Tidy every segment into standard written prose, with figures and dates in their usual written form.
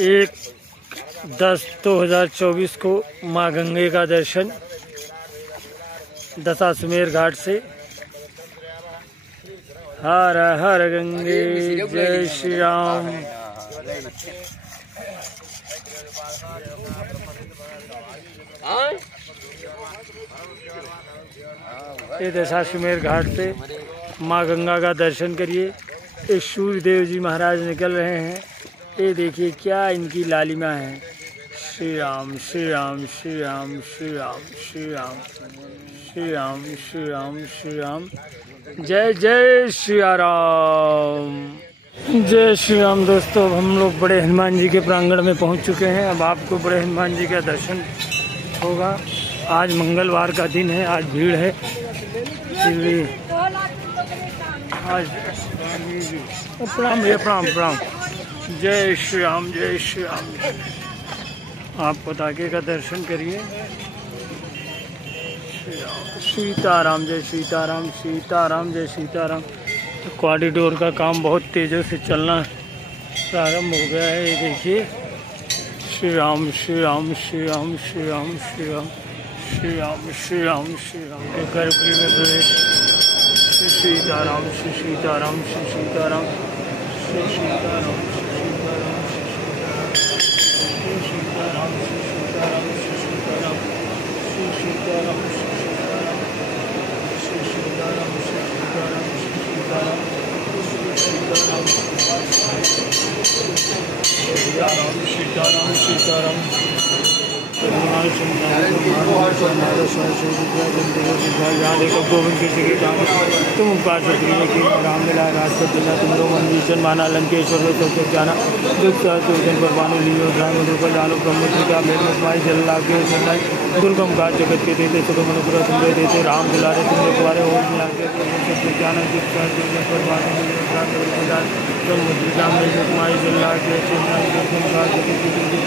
1/10/2024 को माँ गंगे का दर्शन दशाश्वमेध घाट से। हर हर गंगे, जय श्री राम। ये दशाश्वमेध घाट से माँ गंगा का दर्शन करिए। ये सूर्य देव जी महाराज निकल रहे हैं। ये देखिए क्या इनकी लालिमा है। श्री राम श्री राम श्री राम श्री राम श्री राम श्री राम श्री राम श्री राम। जय जय श्री राम, जय श्री राम। दोस्तों हम लोग बड़े हनुमान जी के प्रांगण में पहुंच चुके हैं। अब आपको बड़े हनुमान जी का दर्शन होगा। आज मंगलवार का दिन है, आज भीड़ है इसलिए आज प्रणाम भैया, प्रणाम प्रणाम। जय श्री राम, जय श्री राम। आप पताके का दर्शन करिए। सीताराम, जय सीताराम, सीताराम जय सीताराम। तो कॉरिडोर का काम बहुत तेज़ी से चलना प्रारंभ हो गया है। ये देखिए श्री राम श्री राम श्री राम श्री राम श्री राम श्री राम श्री राम श्री राम के गर्भगृह में प्रवेश। श्री सीताराम श्री सीताराम श्री सीताराम श्री सीताराम श्री सीताराम श्री सीताराम श्री सीताराम श्री सीताराम श्री सीताराम श्री सीताराम श्री सीताराम श्री सीताराम सीताराम गोविंद की जगह जाओ तुम उपकार सक्रिय की राम मिला राजपत जिला तुम लोग मंदिर माना लंकेश्वर सब जाना दुर्जन पर बानु लियो ध्यान दुर्गा जानो ब्रह्मपुत्र का मेर माई जल लागे दुर्गम का जगत के देते सुगम अनुग्रह तुमरे देते राम दुलारे तुमरे कुआरे ओम लागे ज्ञान पर बानु ब्रह्मपुत्र का मेर माई जल लागे दुर्गम का जगत के देते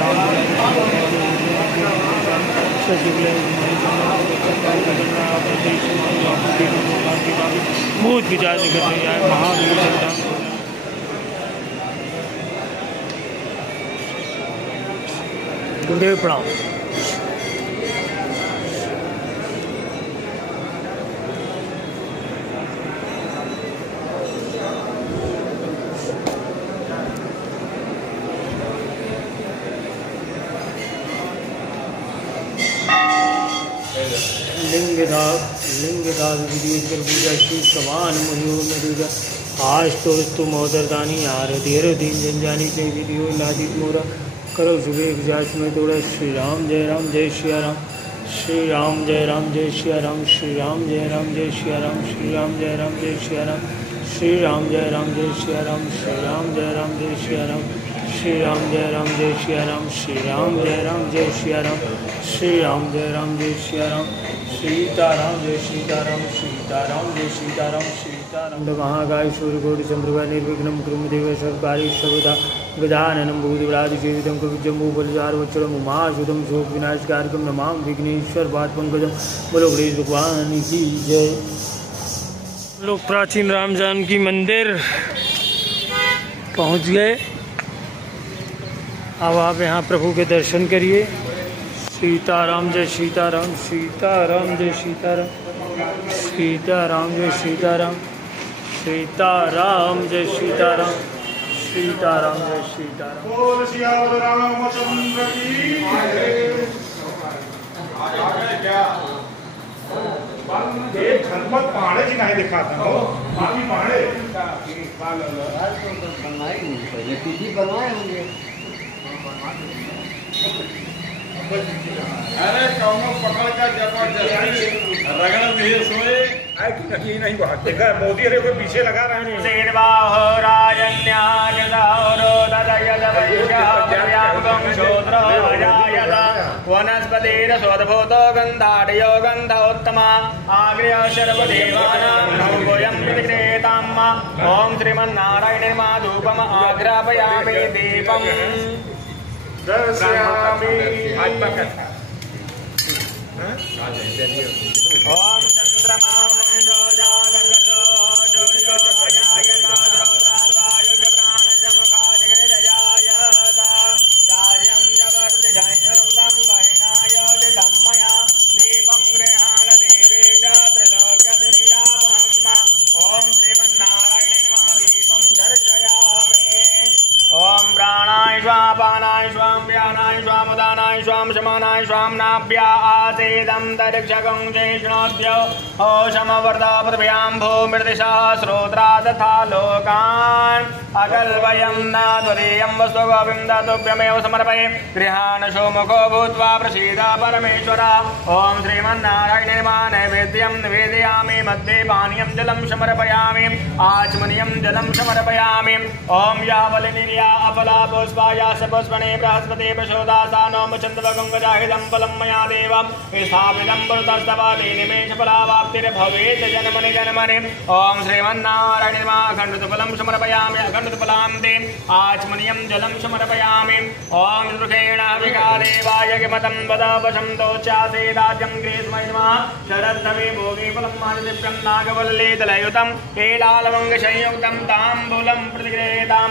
राम बहुत विचार निकल रही है। महावीर गुरुदेव प्रणाम। लिंगदास विधि पूजा श्री समान मुहिजा आज तो मोदरदानी आरधीर दीन जनजानी जय विधि हो नादित मोरा करो सुबेग जास में तोड़ा। श्री राम जय राम जय श्री राम श्री राम जय राम जय श्री राम श्री राम जय राम जय श्री राम श्री राम जय राम जय श्री राम श्री राम जय राम जय श्री राम श्री राम जय राम जय श्री राम श्री राम जय राम जय श्री राम श्री राम जय राम जय श्री राम श्री राम जय राम जय श्री राम सीताराम जय सीताराम सीताराम जय सीताराम सीताराम। महाकाय सूर्यकोटि चंद्रवा निर्विघ्नं कुरु देव सर्वकार्य सर्वदा गजाननं भूतगणाधिसेवितं कविजम्बूफलचारुवच्चलं उमासुतं शोकविनाशकारकं नमामि विघ्नेश्वर पादपंकजं। बोलो गणेश भगवान की जय। लोग प्राचीन राम जानकी मंदिर पहुँच गए। अब आप यहाँ प्रभु के दर्शन करिए। सीताराम जय सीताराम सीताराम जय सीताराम सीताराम जय सीताराम सीताराम जय सीताराम सीताराम जय सीताराम। बोल सियावर रामचंद्र की जय। खनपत पहाड़े जी नहीं दिखा था बाकी पहाड़े बनवाए होंगे। अरे कौनो पकड़ का जबरदस्ती रगड़ दिए सोए आए कि नहीं नहीं बात देखा मोदी अरे के पीछे लगा रहे हैं। सेनवाह राजन्यागदारो ददयदवैयागम शोद्र अजायदा वनस्पतिरसोदभूतो गन्धाढ्यो गन्धोत्तमा आग्र्य सर्वदेवानां नमोऽयं विक्रेताम्। ओम श्रीमन्नारायणेर्मा धूपम आग्रापयामि दीपम् दर्शयामि। ओम चंद्रमा जागतो सूर्यो अजायता प्राणचमका समानाय स्वाम समानाय स्वाम नाभ्या आसेदं दरिक्षकं जैष्णोद्यो समवर्धा पृथिव्यां भूमिर्दिशास्रोत्रा तथा लोकान् अकल्पयं न त्वदीयं वस्तु गोविन्दतुभ्यमेव समर्पये गृहाण सोमुखो भूत्वा प्रसीद परमेश्वर ओम श्रीमन्नारायणे नमः नैवेद्यं निवेदयामि मध्ये पानीयं जलं समर्पयामि आचमनीयं जलं समर्पयामि ओम यावलिनिर्या अफला पुष्पाया सपुष्पणे बृहस्पति प्रचोदासानो मुचन्द्रगङ्गजाहिदं फलं मया देवं स्थापितं पुरतस्तवादि निमेषफलावाप्तिर्भवेत् जन्मनि जन्मनि ओम श्रीमन्नारायणे नमः अखण्डफलं समर्पयामि अखण्डफलां ते आचमनीयं जलं समर्पयामि ओम रुखेण विकादेवाय किमतं वदवशं तोच्यासे राज्यं ग्रीष्मै नमः शरद्धवे भोगे फलं मानदिव्यं नागवल्लीतलयुतं हेलालवङ्गसंयुक्तं ताम्बूलं प्रतिगृहीताम्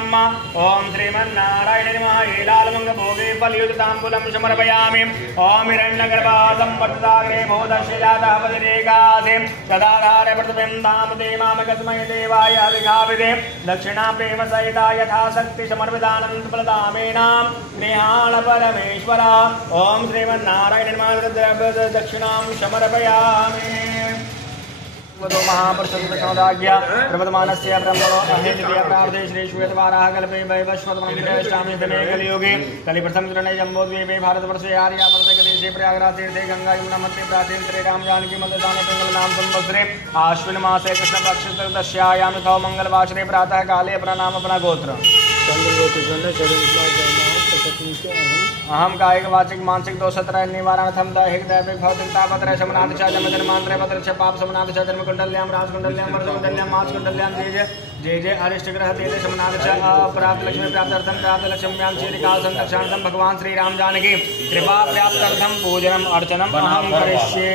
ओम श्रीमन्नारायणे नमः हेलालवङ्गभोगे फलयुक्ताम्बूलं समर्पयामि ओम हिरण्यगर्भासं वर्तताग्रे भूतस्य जातः पतिरेकासे सदाधारे प्रतिबिं धामते मामकस्मै देवाय हविघाविदे दक्षिणा प्रेम सहिता यथाशक्ति समर्पितानन्दफलदामेनां गृहाण परमेश्वर ओम श्रीमन्नारायण नमः दक्षिणां समर्पयामि महापुरुषोदाज्ञा प्रवर्तमानस्य ब्रह्मणो अहेतुके प्रार्थे श्री श्वेतवाराः कल्पे वैवस्वतमन्त्रामि कलियुगे कलिप्रथम चरणे जम्बोद्वीपे भारतवर्षे आर्यावर्तकदेशे प्रयागराज तीर्थे गंगा यमुना मध्ये प्राचीन श्री राम जानकी मंदिरस्थाने पिंगलनाम संवत्सरे आश्विन मासे कृष्णपक्ष चतुर्दश्यायां तौ मंगलवासरे प्रातः काले अपना नाम अपना गोत्र अहम कायिक वाचिक मानसिक दोषत्रय निवारणार्थम दैहिक दैविक भौतिक तापत्रय शमनाथ च जन्म जन्मांतरे पत्र पाप शमनाथ च जन्म कुंडल्यां राजकुंडल्यां वर्धकुंडल्यां मासकुंडल्यां जय जय अरिष्ट ग्रह तेज शमनाथ च प्राप्त लक्ष्मी प्राप्त्यर्थम प्राप्त लक्ष्म्यां चिरकाल संरक्षणार्थम भगवान श्री राम जानकी कृपा प्राप्त्यर्थम पूजनम अर्चनम अहम करिष्ये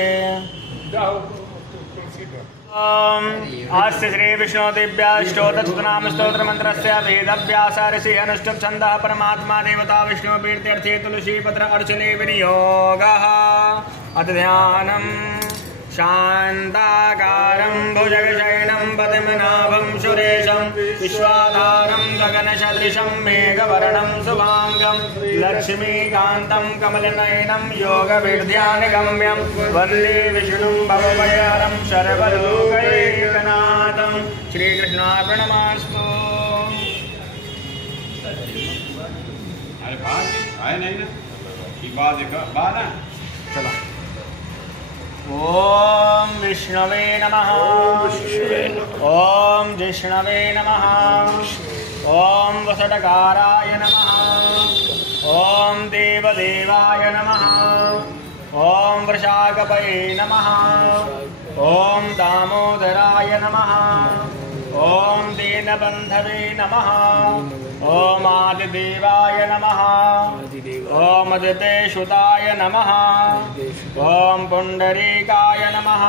अस्य श्री विष्णु दिव्याष्टोत्तरनाम स्तोत्र मंत्रस्य वेदव्यास ऋषि अनुष्टुप छंदः परमात्मा देवता विष्णु प्रीत्यर्थे तुलसी पत्र अर्चने विनियोगः अथ ध्यानम् शान्ताकारं भुजगशयनं पद्मनाभं सुरेशं विश्वाधारं गगनसदृशं मेघवर्णं शुभांगं लक्ष्मीकान्तं कमलनयनं योगविद्यानिगम्यं वन्दे विष्णुं भवभयहरं सर्वलोकैकनाथं श्रीकृष्णार्पणमस्तु। चला ओम विष्णवे नमः ओम जिष्णवे नमः ओम वसटकाराय नमः ओम देवदेवाय नमः ओम वृषाकपये नमः ओम दामोदराय नमः ओम दीनबन्धवे नमः ओम आदिदेवाय नमः ओम अदितेशुताय नमः ओम पुंडरीकाय नमः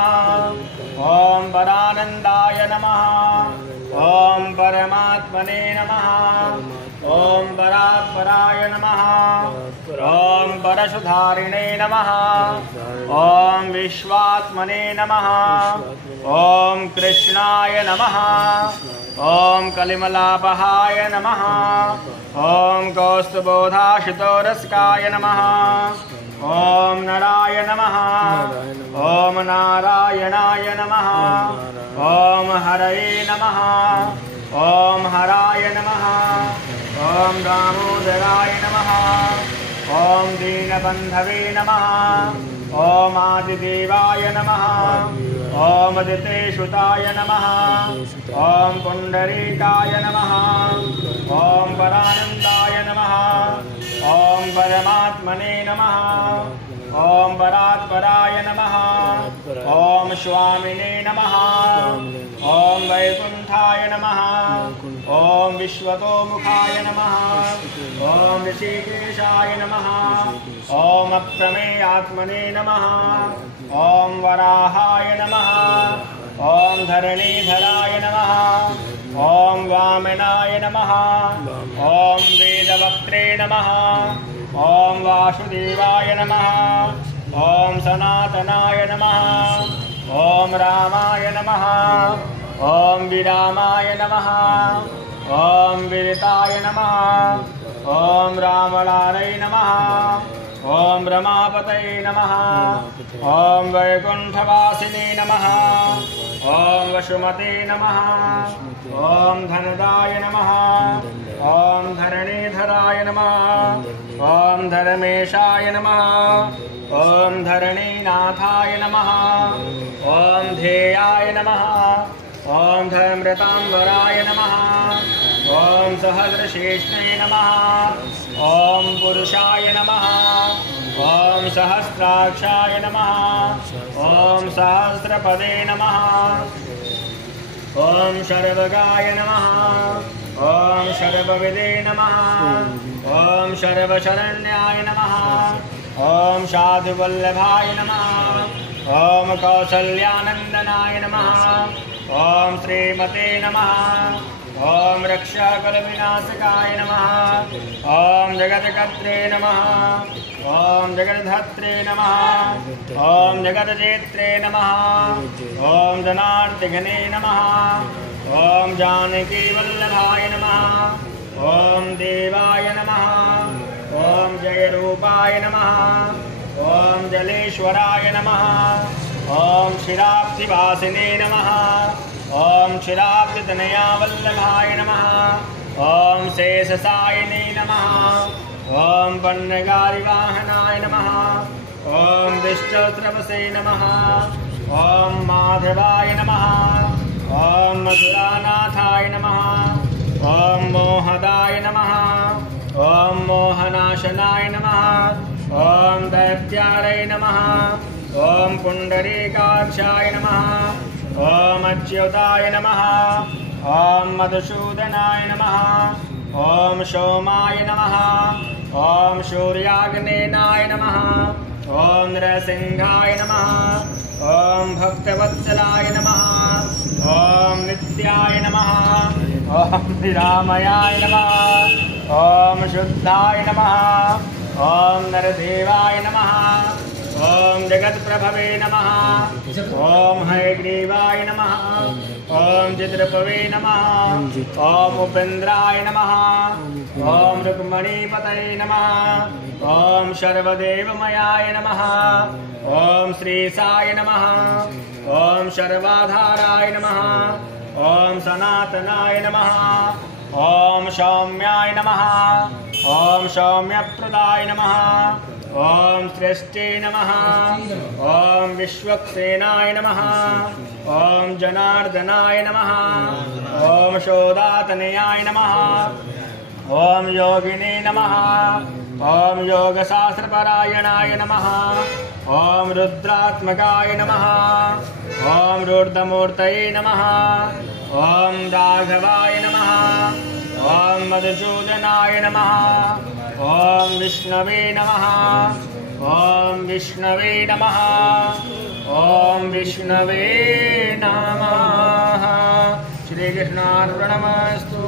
ओम परानंदाय नमः ओम परमात्मने नमः ओम परात्पराय नमः ओम परशुधारिणे नमः ओम विश्वात्मने नमः ओम कृष्णाय नमः ओम कलिमलापहाय नमः ओम कौस्तुभोधाशुतोरस्काय नमः ओम नराय नमः ओम नारायणाय नमः ओम हरये नमः ओम हराय नमः ओम दामोदराय नमः ओम दीनबन्धवे नमः ओम आदिदेवाय नमः ओम अदितेशुताय नमः ओम पुंडरीकाय नमः ओम परानंदाय नमः ओम परमात्मने नमः ओम परात्पराय नमः ओम स्वामिने नमः ओम वैकुंठाय नमः ओम विश्वतोमुखाय नमः ओम ऋषिकेशाय नमः ओम अप्रमेयात्मने नमः ओम वराहाय नमः ओम धरणीधराय नमः ओम वामनाय नमः ओम वेदवक्त्रे नमः ओम वासुदेवाय नमः ओम सनातनाय नमः ओम रामाय नमः ओम विरामाय नमः ओम विदिताय नमः ओम रामलालय नमः ॐ रमापतये नमः ॐ वैकुण्ठवासिने नमः ॐ वसुमते नमः ॐ धनदाय नमः ॐ धरणीधराय नमः ॐ धर्मेशाय नमः ॐ धरणीनाथाय नमः ॐ ध्येयाय नमः ॐ धर्मृताम्बराय नमः ॐ सहस्रशीर्ष्णे नमः ॐ पुरुषाय नमः ॐ सहस्राक्षाय नमः ॐ सहस्रपदे नमः ॐ शर्वगाय नमः ॐ शर्वविदे नमः ॐ शर्वशरण्याय नमः ॐ साधुवल्लभाय नमः ॐ कौसल्यानन्दनाय नमः ॐ श्रीमते नमः ॐ रक्षाकुलविनाशकाय नमः ॐ जगत्कर्त्रे नमः ॐ जगद्धत्रे नमः ॐ जगज्जेत्रे नमः ॐ जनार्दघने नमः ॐ जानकीवल्लभाय नमः ॐ देवाय नमः ॐ जयरूपाय नमः ॐ जलेश्वराय नमः ॐ क्षीराब्धिवासिने नमः ॐ क्षीराब्धितनया वल्लभाय नमः ॐ शेषसायिने नमः ॐ पन्नगारिवाहनाय नमः ॐ विष्णुस्रवसे नमः ॐ माधवाय नमः ॐ मधुरानाथाय नमः ॐ मोहदाय नमः ॐ मोहनाशनाय नमः ॐ दैत्यालय नमः ॐ पुण्डरीकाक्षाय नमः ॐ अच्युताय नमः ॐ मधुसूदनाय नमः ॐ सोमाय नमः ॐ सूर्याग्नेनाय नमः ॐ नरसिंहाय नमः ॐ भक्तवत्सलाय नमः ॐ नित्याय नमः ॐ निरामयाय नमः ॐ शुद्धाय नमः ॐ नरदेवाय नमः ॐ जगत्प्रभवे नमः ॐ हयग्रीवाय नमः ॐ चित्रपवे नमः ॐ उपेन्द्राय नमः ॐ रुक्मणीपतये नमः ॐ सर्वदेवमयाय नमः ॐ श्रीशाय नमः ॐ सर्वाधाराय नमः ॐ सनातनाय नमः ॐ सौम्याय नमः ॐ सौम्यप्रदाय नमः ॐ सृष्टे नमः ॐ विश्वक्सेनाय नमः ॐ जनार्दनाय नमः ॐ शोदातनयाय नमः ॐ योगिने नमः ॐ योगशास्त्रपरायणाय नमः ॐ रुद्रात्मकाय नमः ॐ रुद्रमूर्तये नमः ॐ राघवाय नमः ॐ मधुसूदनाय नमः ॐ विष्णवे नमः ॐ विष्णवे नमः ॐ विष्णवे नमः। श्रीकृष्णार्पणमस्तु।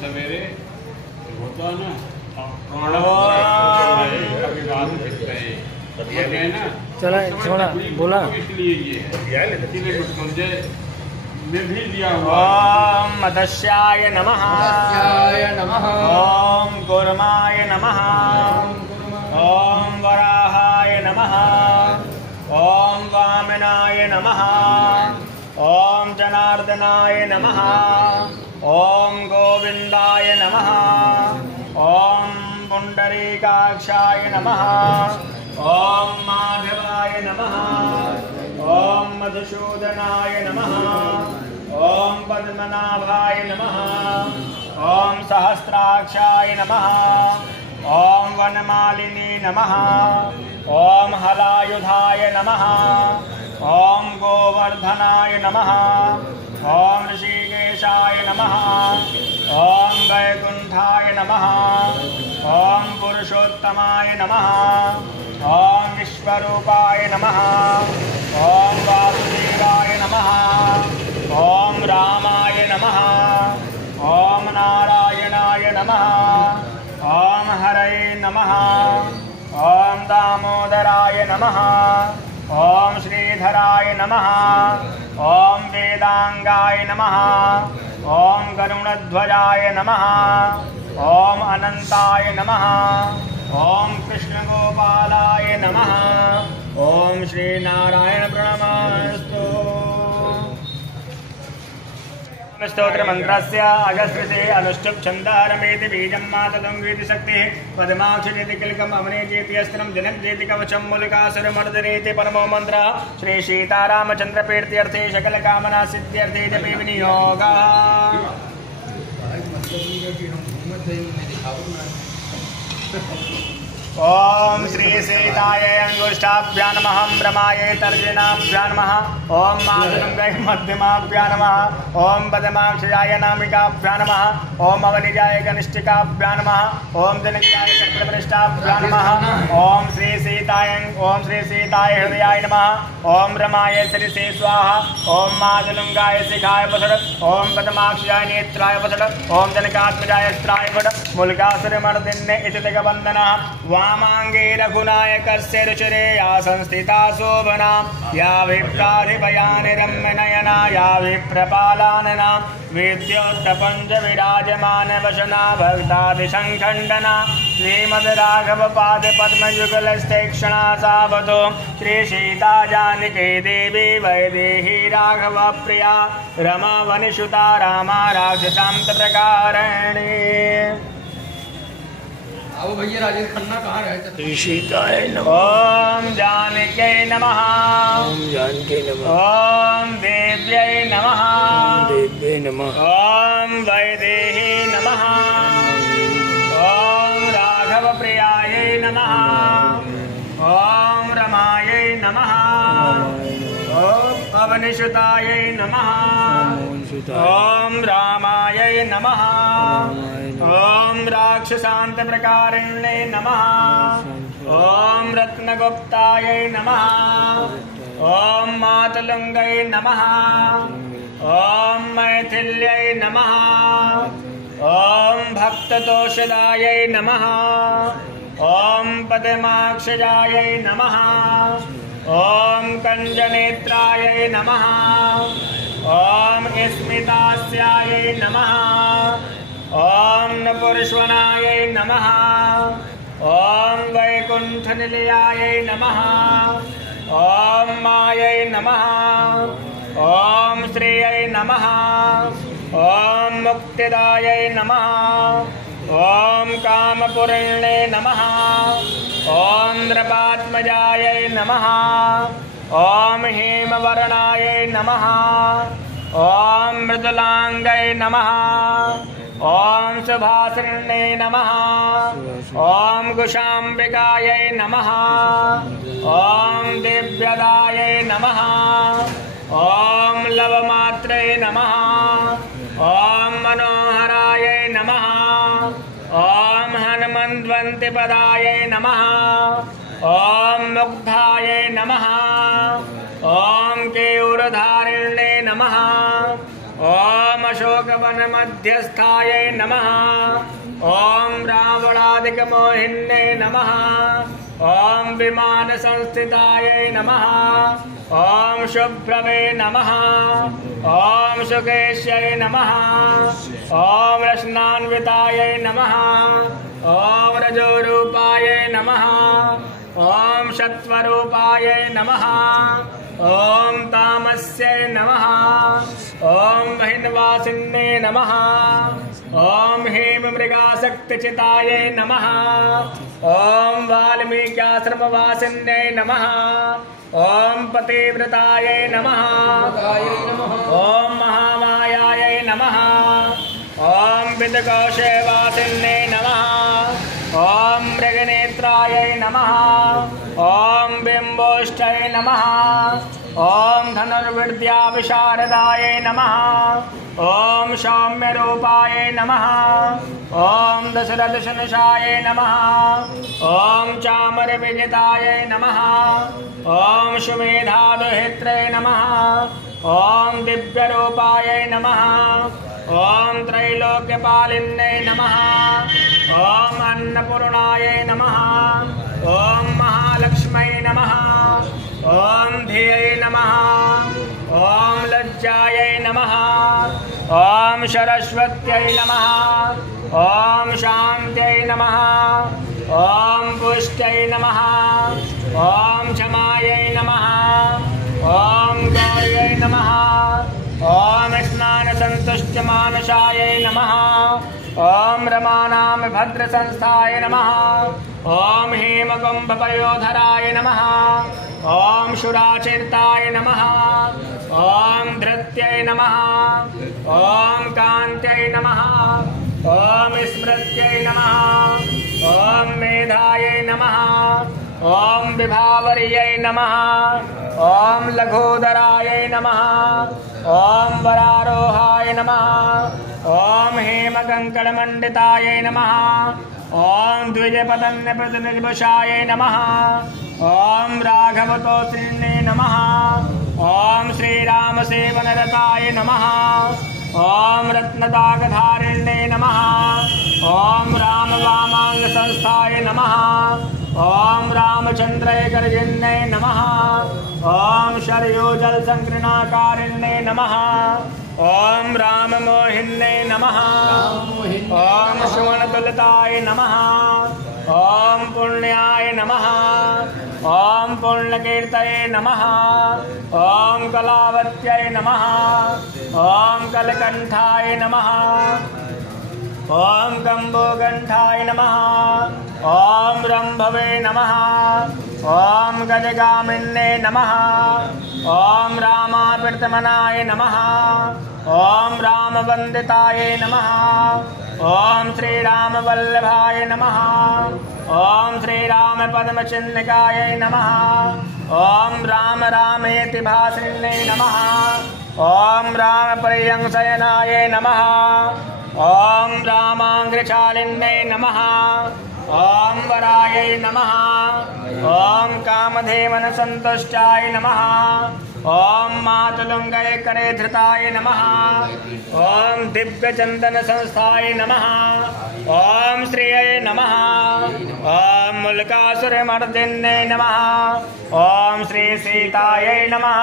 सवेरे होता ना चला छोड़ा बोला निधि दिया हुआ। ॐ मदस्याय नमः ॐ कूर्माय नमः ॐ वराहाय नमः ॐ वामनाय नमः ॐ जनार्दनाय नमः ॐ गोविन्दाय नमः ॐ पुण्डरीकाक्षाय नमः ॐ माधवाय नमः ॐ मधुसूदनाय नमः ॐ पद्मनाभाय नमः ॐ सहस्राक्षाय नमः ॐ वनमालिनी नमः ॐ हलायुधाय नमः ॐ गोवर्धनाय नमः ॐ ऋषिकेशाय नमः ॐ वैकुण्ठाय नमः ॐ पुरुषोत्तमाय नमः ॐ विश्वरूपाय नमः ॐ वासुदेवाय नमः ॐ रामाय नमः ॐ नारायणाय नमः ॐ हरये नमः ॐ दामोदराय नमः ॐ श्रीधराय नमः ॐ वेदांगाय नमः ओम गरुणध्वजाय नमः। ओम अनंताय नमः। ओम कृष्ण गोपालाय नमः। ओम श्री नारायण प्रणमास्तु। स्तोत्र मंत्रस्य अगस्त्य अनुष्टुप छंदः रमेति बीजं मातलंगेति शक्तिः पद्माक्षरेति किलकम् अमनेजेति अस्त्रं जनकजेति कवचं मूलिकासुरमर्दनेति परमो मंत्रः श्री सीतारामचंद्र प्रीत्यर्थे सकल कामना सिद्ध्यर्थे जपे विनियोगः। ओम श्री सीताय अंगुष्ठाभ्यां नमः। ब्रह्माय तर्जनाभ्यां नमः। ओम मातुलंगाय मध्यमाभ्यां नमः। ओम पद्माक्षयाय नामिकाभ्यां नमः। ओम अवनिजाय कनिष्ठिकाभ्यां नमः। ओम जनकजाय चक्रपृष्ठाभ्यां नमः। ओम श्री सीताय हृदयाय नमः। ओम रमाय श्रीसे स्वाहा। ओम मातुलंगाय शिखाय वसड। ओम पद्माक्षयाय नेत्राय वसड। ओम जनकात्मजाय स्त्राय वड। मूलिकासुरमर्दिन्ये इति जगवन्दनः। वामांगे रघुनायकस्य रुचिरे या संस्थिता शोभना या विप्राधिपयानि रम्यनयना या विप्रपालानना विद्योत्तपञ्च विराजमान वशना भक्तादिशङ्खण्डना श्रीमद्राघव पाद पद्मयुगलस्तेक्षणा सावतो श्री सीता जानकी देवी वैदेही राघव प्रिया रमा वनिसुता रामा राक्षसान्त प्रकारिणी। आओ भैया राजेश खन्ना कहाँ रहे? श्री सीताय नमः। ओम जानकी नमः। ओम जानकी नमः। ओम देव्यै नमः। देव्यै नमः। ओम वैदेही नमः। ओम राघव प्रियायै नमः। ओम रमायै नमः। ओम अवनिसुतायै नमः। ओम रामायै नमः। ओम राक्षसान्त प्रकारिण्ये नमः। ओम रत्नगुप्तायै नमः। ओम मातुलंगाय नमः। ओम मैथिल्यै नमः। ओम भक्ततोषदायै नमः। ओम पद्माक्षजायै नमः। ओम कंजनेत्रायै नमः। ओम स्मितास्यायै नमः। ओम नपुरुषवनायै नमः। ओम वैकुंठनिलयायै नमः। ओम मायै नमः। ओम श्रेयै नमः। ओम मुक्तिदायै नमः। ओम कामपूर्णे नमः। ओम नृपात्मजायै नमः। ओम हेमवर्णायै नमः। ओम मृदुलांगै नमः। ओम सुभासिन्यै नमः। ओम कुशाम्बिकायै नमः। ओम दिव्यदायै नमः। ओम लवमात्रै नमः। ओम मनोहरायै नमः। ओम हनुमन्वन्तिपदायै नमः। ओम मुग्धायै नमः। ओम केयूरधारिण्ये नमः। ओम अशोकवनमध्यस्थायै नमः। ओम रावणादिकमोहिन्ये नमः। ओम विमानसंस्थितायै नमः। ओम शुभ्रवे नमः। ओम सुकेश्यै नमः। ओम रत्नान्वितायै नमः। ओम रजोरूपायै नमः। ओम सत्वरूपायै नमः। ओम तामस्यै नमः। ओम महिन्वासिन्ये नमः। ओम हेममृगासक्तचितायै नमः। ओम वाल्मीक्याश्रमवासिन्यै नमः। ओम पतिव्रतायै नमः। ओम महामायायै नमः। ओम विदकोशवासिन्ये नमः। ओम मृगनेत्रायै नमः। ओम बिम्बोष्ठै नमः। ओम धनुर्विद्या विशारदायै नमः। ओम सौम्यरूपायै नमः। ओम दशरथशनशायै नमः। ओम चामरविजितायै नमः। ओम सुमेधादुहित्रे नमः। ओम दिव्यरूपायै नमः। ओम त्रैलोक्यपालिन्यै नमः। ओम अन्नपूर्णायै नमः। ओम महालक्ष्मै नमः। ओम धियै नमः। ओम लज्जायै नमः। ओम सरस्वत्यै नमः। ओम शान्त्यै नमः। ओम पुष्ट्यै नमः। ओम क्षमायै नमः। ओम गौर्यै नमः। ओम स्नानसन्तुष्टमानसायै नमः। ओम रमानां भद्रसंस्थाय नमः। ओम हेमकुम्भपयोधराय नमः। ओम शुराचिर्ताय नमः। ओम धृत्यै नमः। ओम कान्त्यै नमः। ओम स्मृत्यै नमः। ओम मेधायै नमः। ओम विभावर्यै नमः। ओम लघोदरायै नमः। ओम वरारोहाय नमः। ओम हेमकङ्कणमण्डितायै नमः। ओम द्विजपतन्यप्रतिनिर्वशाय नमः। ओम राघवतोत्रिणे नमः। ओम श्रीरामसेवनरताय नमः। ओम रत्नदागधारिणे नमः। ओम रामवामाङ्गसंस्थाय नमः। ओम रामचन्द्रैकर्जिन्ने नमः। ओम शरयोजलसङ्कृणाकारिण्ये नमः। ओम राममोहिन्ये नमः। ओम सुमनतुलिताय नमः। ओम पुण्याय नमः। ओम पुण्यकीर्तये नमः। ओम कलावत्यै नमः। ओम कलकण्ठाय नमः। ओम कम्बोकण्ठाय नमः। ओम रंभवे नमः। ओम गजगामिन्ने नमः। ओम रामावर्तमनाय नमः। ओम रामवन्दिताय नमः। ओम श्रीरामवल्लभाय नमः। ओम श्रीरामपद्मचिह्निकाय नमः। ओम राम रामेति भासिन्ने नमः। ओम रामपर्यंशयनाय नमः। ओम रामाङ्घ्रिचालिन्ये नमः। ओम वरायै नमः। ओम कामधेवनसन्तुष्टाय नमः। ओम मातुलुङ्गये करे धृताय नमः। ओम दिव्यचन्दनसंस्थाय नमः। ओम श्रियै नमः। ओम मुल्कासुरमर्दिन्ये नमः। ओम श्री सीतायै नमः।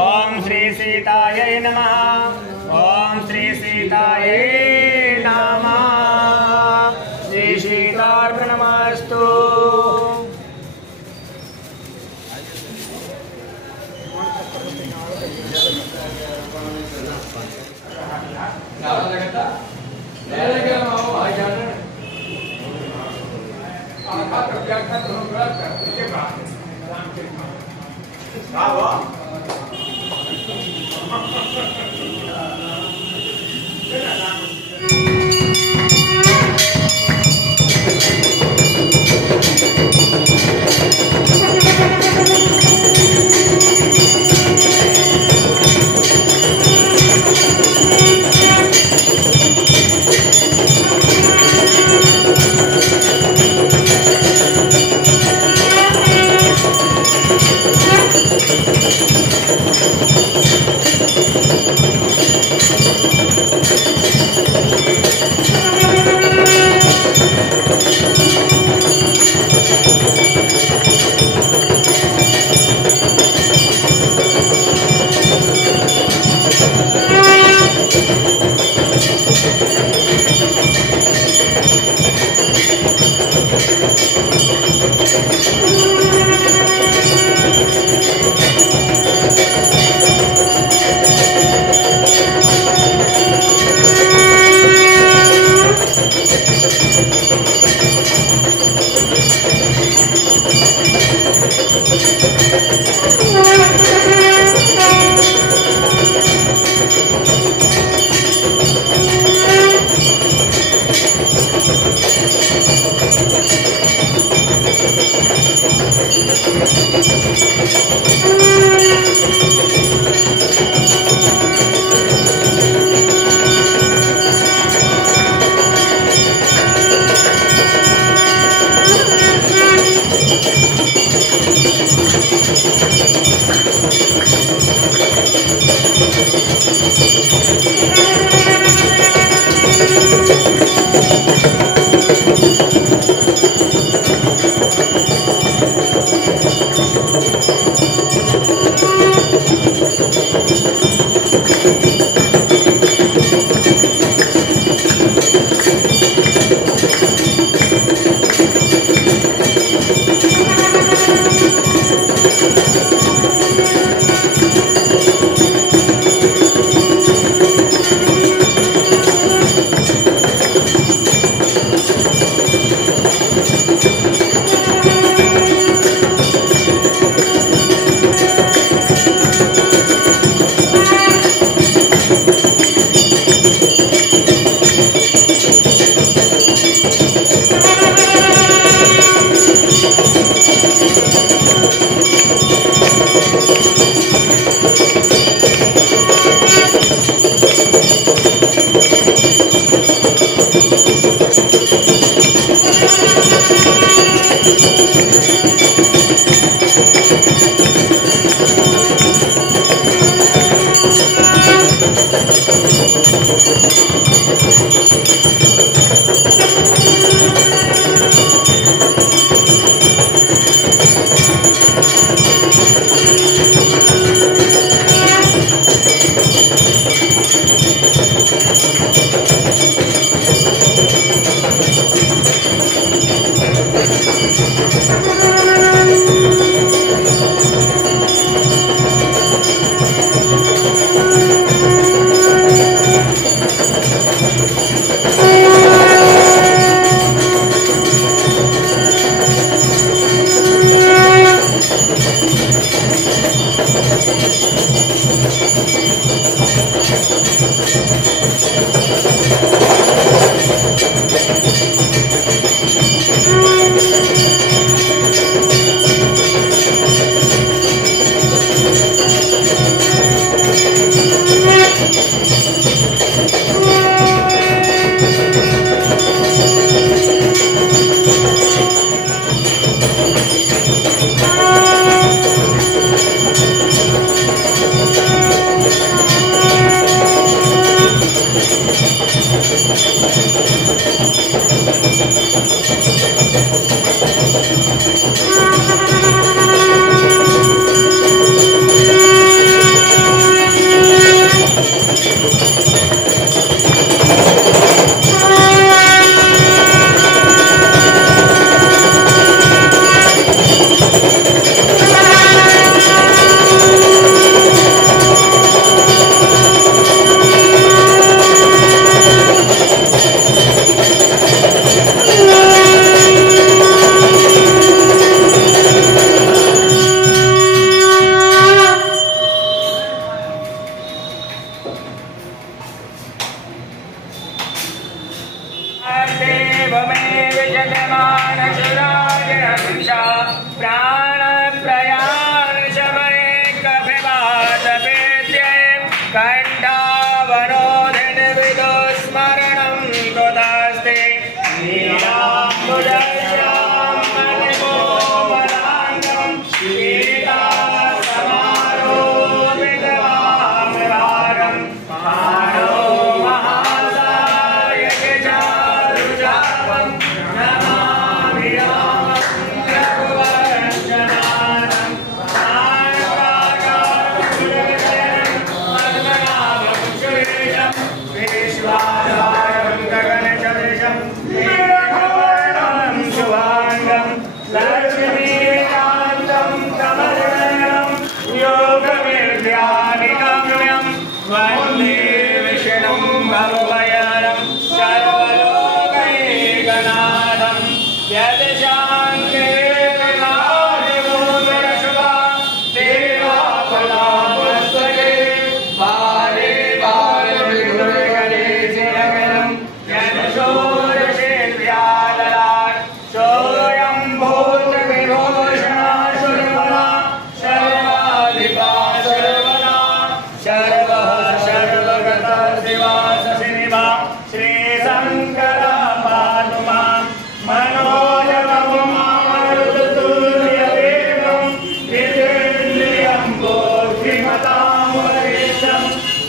ओम श्री सीतायै नमः। ओम श्री सीतायै नमः। श्री सीतार्पणमस्तु।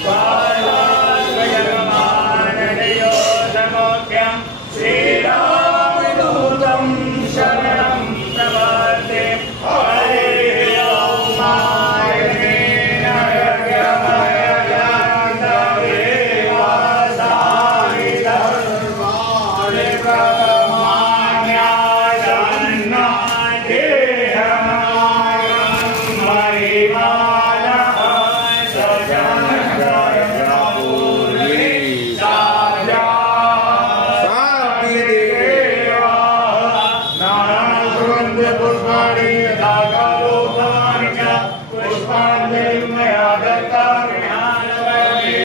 Wow.